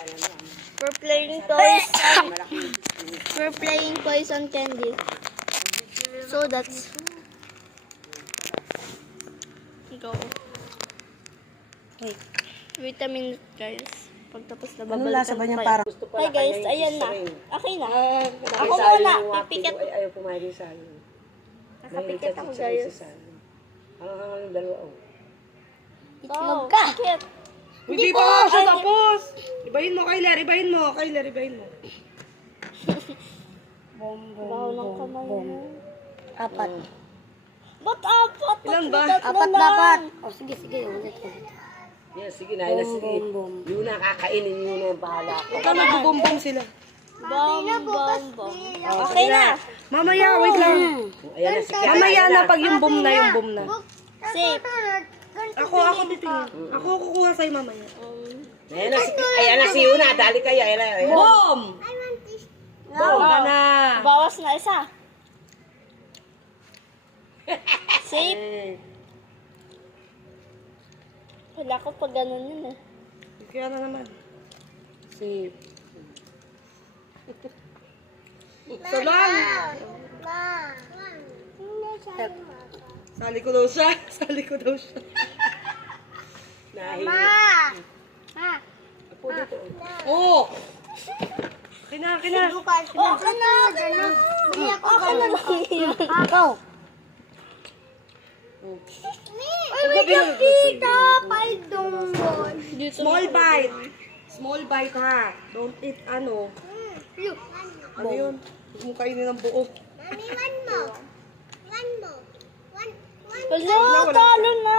We're playing toys. We're playing toys on candy. So that's go. Wait a minute, guys. Pagtapos na Anong babalikan lasa ba niya ko kayo. parang? Hi guys, ayan na. Okay na. Ako muna, pipikit. Ayaw pumayag sa akin. Nakapikit ako, guys. Ang dalawa. Itlog ka. Pikit. Hindi pa nga siya tapos. Ibahin mo, Kyler. Ibahin mo. Kyler, ibahin mo. Baho ng kamay mo. Apat. Ba't apat? Ilan ba? Apat dapat. O sige, sige. Ulit. Yes, sige na. Sige. Yun na, kakainin yun na yung bahala. Huwag ka magbubumbum sila. Bom, bom, bom. Okay na. Mamaya, wait lang. Ayan na, sige. Mamaya na pag yung boom na, yung boom na. Safe. Ako titingin. Ako kukuha sa'yo mamaya. Ayan na si Yuna. Dali kayo. Boom! Boom ka na. Bawas na isa. Safe. Wala ko pag ganun yun eh. Kaya na naman. Safe. Salang! Sali ko daw siya. Sali ko daw siya. Nahingi. Apo dito. Oo! Kina. Okay na. Okay na. Ikaw. Ay, may nakita. Paldungon. Small bite. Small bite ha. Don't eat ano. Ano yun? Huwag mo kainin ng buo. Mami, one more. Wala, talo na.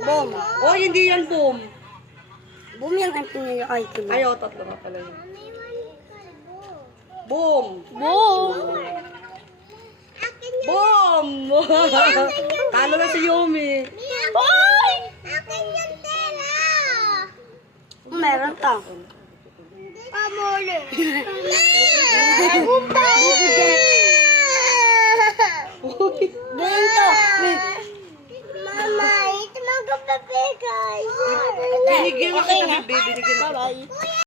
Bom. Oh, hindi yan boom. Bom yan ang pinili ay kilo. Ayaw, tatlo nga pala yun. Boom! Boom. Boom! Talo na si Yumi. Hoy! Akin yung tela. Meron ka. Pamuli. Ganito. Mama, ito magpapapigay. Binigyan na kita, baby. Binigyan na kita. Bye-bye.